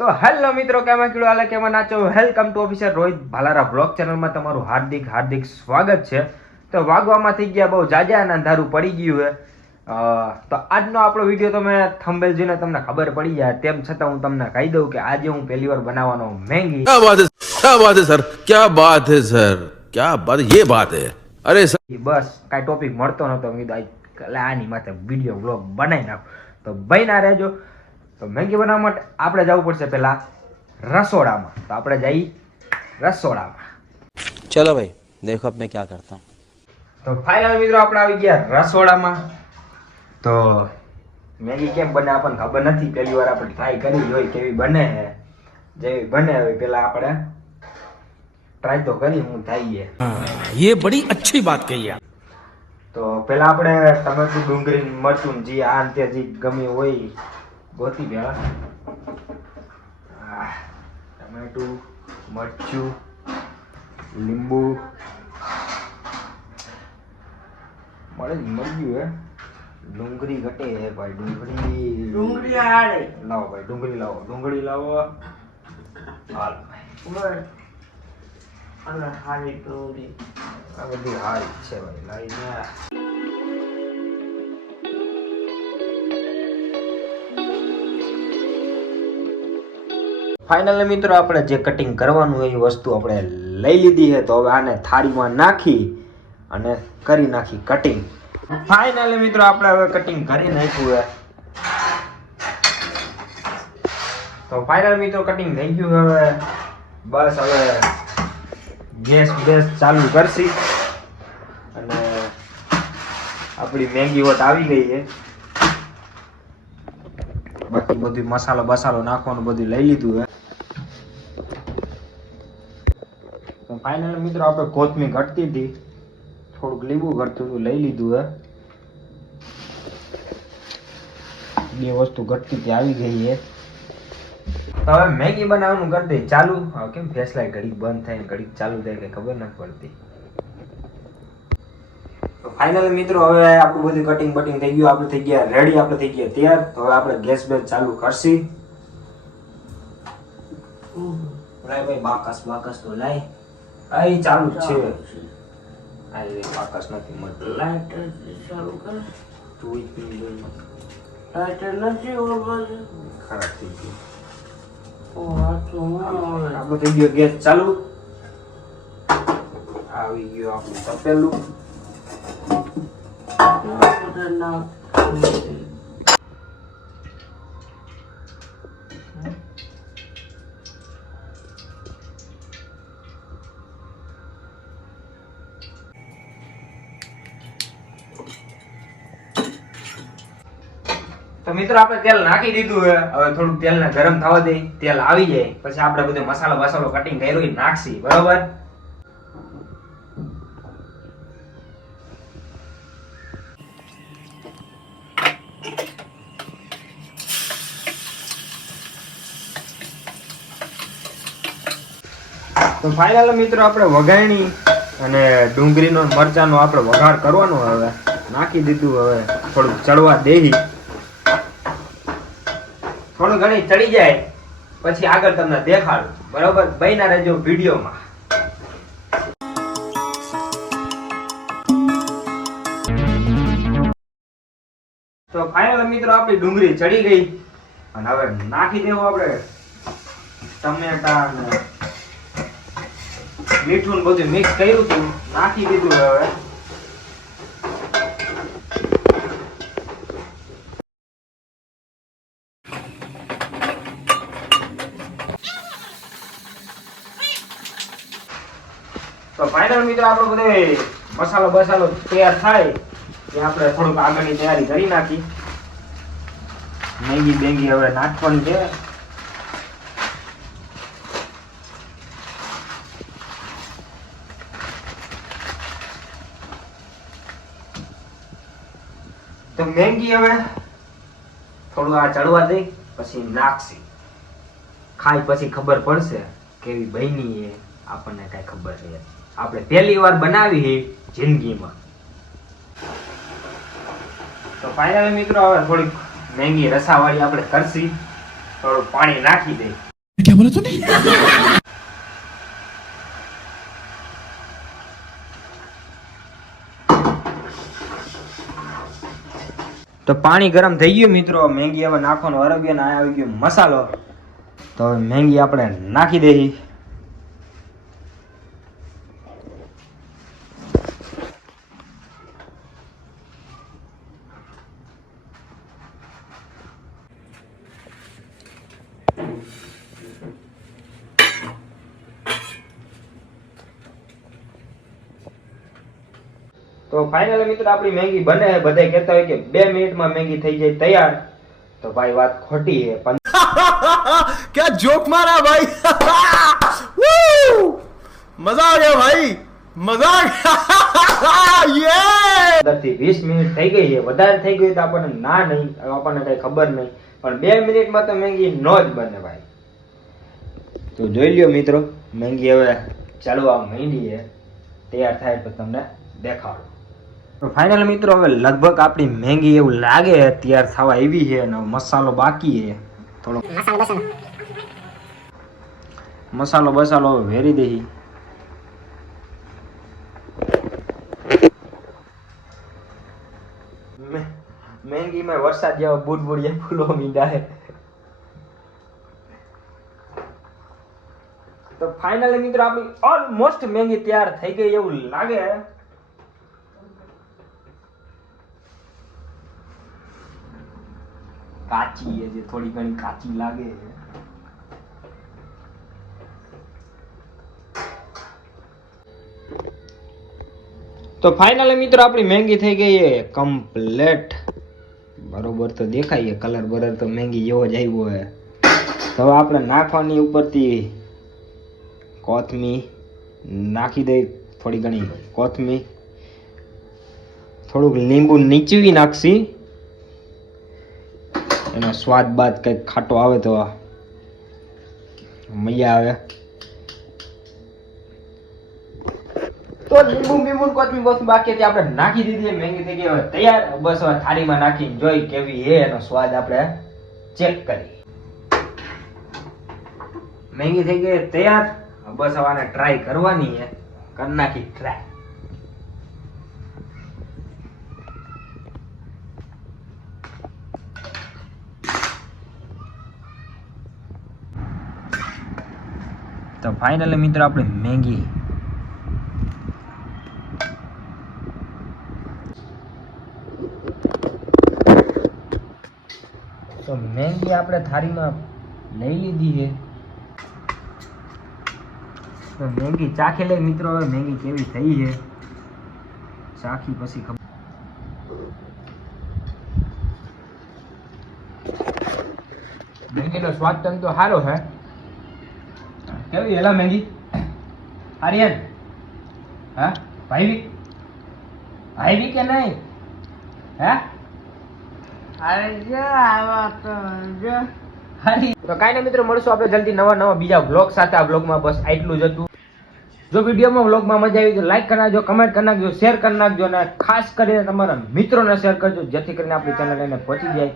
તો હેલો મિત્રો, કેમ કીડો હાલે કેમ નાચો. Welcome to officer Rohit Bhalara blog ચેનલમાં તમારું હાર્દિક સ્વાગત છે. તો વાગવામાં થઈ ગયા બહુ જાજા અને અંધારું પડી ગયું છે. તો આજનો આપણો વિડીયો તમે થંબનેલ જોઈને તમને ખબર પડી જાય. તેમ છતાં હું તમને કહી દઉં કે આજે હું પહેલી વાર બનાવવાનો મેંગી. क्या बात है सर, क्या बात है सर, क्या बात, ये बात है. अरे सर બસ કાંઈ ટોપિક મળતો નહોતો. મેં કીધું આની માથે વિડીયો બ્લોગ બનાવી નાખો. તો બન્યા રહેજો. તો મેગી બનાવવા માટે આપણે જવું પડશે પહેલા રસોડામાં. તો આપણે જઈ રસોડામાં. चलो भाई देखो अब मैं क्या करता हूँ. તો ફાઇનલ મિત્રો આપણે આવી ગયા રસોડામાં. તો મેગી કેમ બને આપણને ખબર નથી. પહેલી વાર આપણે ટ્રાય કરી જોઈ કેવી બને છે. જેવી બને હવે પહેલા આપણે ટ્રાય તો કરી હું થઈએ. ये बड़ी अच्छी बात कही आप. તો પહેલા આપણે ટમેટું, ડુંગળી, મરચું જે આ તે જે ગમે હોય ગોતી પહેલા. ટમેટું, મરચું, લીંબુ મળી ગયું હે. ડુંગળી ઘટે હે ભાઈ. ડુંગળી આડે લાવો ભાઈ. ડુંગળી લાવો. હાલ ભાઈ. આ બધી હારી છે ભાઈ. લાવીને ફાઇનલી મિત્રો આપણે જે કટિંગ કરવાનું હોય એ વસ્તુ આપણે લઈ લીધી છે. તો હવે આને થાળીમાં નાખી અને કરી નાખી કટિંગ. ફાઇનલી મિત્રો આપણે હવે કટિંગ કરી નાખ્યું છે. તો ફાઇનલ મિત્રો કટિંગ થઈ ગયું. હવે બસ હવે ગેસ ચાલુ કરશી અને આપણી મેગી હોટ આવી ગઈ છે. બાકી બધું મસાલો નાખવાનું બધું લઈ લીધું છે. તો ફાઇનલ મિત્રો આપણે કોથમીર ઘટતી હતી, થોડુંક લીંબુ ઘટતું હતું, લઈ લીધું છે. બે વસ્તુ ઘટતી હતી આવી ગઈ છે. તો હવે મેગી બનાવવાનું કરી દઈ ચાલુ. હવે કેમ ફેસ લાઈટ ઘડીક બંધ થાય ને ઘડીક ચાલુ થાય કે ખબર નથી પડતી. તો ફાઇનલી મિત્રો હવે આપણું બધું કટિંગ બટિંગ થઈ ગયું. આપણે થઈ ગયા રેડી, આપણે થઈ ગયા તૈયાર. તો હવે આપણે ગેસ બેસ ચાલુ કરશી. લાય ભાઈ બાકસ તો લાય. આ ચાલુ જ છે. આ બાકસ નથી મળતું. લાઈટ ચાલુ કર. તું જ પી લે. લાઈટ નથી ઓવર ખરાબ થઈ ગઈ. આપણું થઈ ગયો ગેસ ચાલુ. આવી ગયું આપણું તપેલું. તો મિત્રો આપણે તેલ નાખી દીધું છે. હવે થોડુંક તેલને ગરમ થવા દે. તેલ આવી જાય પછી આપણે બધો મસાલો કટિંગ કર્યો એ નાખશી. બરોબર. તો ફાઇનલ મિત્રો આપણે વઘારણી અને ડુંગળીનો મરચાંનો આપણે વઘાર કરવાનો. હવે નાખી દીધું. હવે થોડુંક ચડવા દેહી. થોડું ઘણી ચડી જાય પછી આગળ તમને દેખાડું. બરોબર, બન્યા રહેજો વિડીયોમાં. તો ફાઇનલ મિત્રો આપણી ડુંગળી ચડી ગઈ અને હવે નાખી દેવું આપણે ટમેટા અને મીઠું બધું મિક્સ કર્યું હતું, નાખી દીધું. હવે તો ફાઇનલ મિત્રો આપણો બધો મસાલો તૈયાર થાય એ આપણે થોડુંક આગળની તૈયારી કરી નાખી. મેગી બેંગી હવે નાખવાની છે. તો મેગી હવે થોડું આ ચડવા દઈ પછી નાખશી. ખાઈ પછી ખબર પડશે કેવી બની છે. આપણને કઈ ખબર નહીં. આપણે પહેલી વાર બનાવી છે જિંદગીમાં. તો ફાઇનલી મિત્રો હવે થોડીક મેંગી રસાવાળી આપણે કરશી. થોડું પાણી નાખી દઈ. क्या बोला तूने? તો પાણી ગરમ થઈ ગયું મિત્રો, મેંગી હવે નાખવાનો અરગ્યો ને આ આવી ગયો મસાલો. તો હવે મેંગી આપણે નાખી દઈએ. તો ફાઇનલી મિત્રો આપણી મેંગી બને. બધા કહેતા હોય કે 2 મિનિટમાં મેંગી થઈ જાય તૈયાર. તો ભાઈ વાત ખોટી છે. क्या जोक मारा भाई मजा आ गया भाई, मजा आ गया ये 15 થી 20 મિનિટ થઈ ગઈ છે. વધારે થઈ ગઈ તો આપણને ના નહીં, આપણને કઈ ખબર નહીં, પણ 2 મિનિટમાં તો મેંગી નો જ બને ભાઈ. તો જોઈ લ્યો મિત્રો, મેંગી હવે ચાલવા માંડી છે. તૈયાર થાય તો તમને દેખાડો. તો ફાઇનલ મિત્રો હવે લગભગ આપણી મેંગી એવું લાગે તૈયાર થવા આવી છે અને મસાલો બાકી છે. થોડો મસાલો બસાલો વેરી દઈ. મેંગી માં વરસાદ જેવા બુડબુડિયા ફૂલો મીંડા છે. તો ફાઇનલી મિત્રો આપણી ઓલમોસ્ટ મેંગી તૈયાર થઈ ગઈ એવું લાગે. કાચી છે, જે થોડી ઘણી કાચી લાગે છે. તો ફાઇનલી મિત્રો આપણી મેંગી થઈ ગઈ છે કમ્પ્લીટ. બરોબર તો દેખાય, કલર બરર તો મેંગી જેવો જ આવ્યો છે. તો હવે આપણે નાખવાની ઉપરથી કોથમીર નાખી દઈ, થોડી ઘણી કોથમીર, થોડુંક લીંબુ નીચવી નાખશી. એનો સ્વાદ બાદ કંઈક ખાટો આવે તો મજા આવે. તો લીંબુ બીંબુ કોથમીર બસ બાકી હતી આપણે નાખી દીધી. મેંગી થઈ ગઈ હવે તૈયાર. બસ હવે થાળીમાં નાખીને જોઈ કેવી છે એનો સ્વાદ આપણે ચેક કરી. મેંગી થઈ ગઈ તૈયાર. બસ હવે આને ટ્રાય કરવાની છે. કરી નાખી ટ્રાય. તો ફાઇનલી મિત્રો આપણે મેંગી આપણે થાળીમાં લઈ લીધી છે. તો મેંગી ચાખી લઈ મિત્રો, હવે મેંગી કેવી થઈ છે ચાખી પછી ખબર. મેંગીનો સ્વાદ તો સારો છે. કેવી હેલા મેંગી? આર્યન હા ભાઈ ભાઈ કે નહીં? હે તો કાંઈ નહીં મિત્રો, મળશું આપણે જલ્દી નવા બીજા બ્લોગ સાથે. આ બ્લોગમાં બસ આટલું જ હતું. જો વિડીયોમાં બ્લોગમાં મજા આવી તો લાઈક કરી નાખજો, કમેન્ટ કરી નાખજો, શેર કરી નાખજો અને ખાસ કરીને તમારા મિત્રોને શેર કરજો, જેથી કરીને આપણી ચેનલ એને પહોંચી જાય.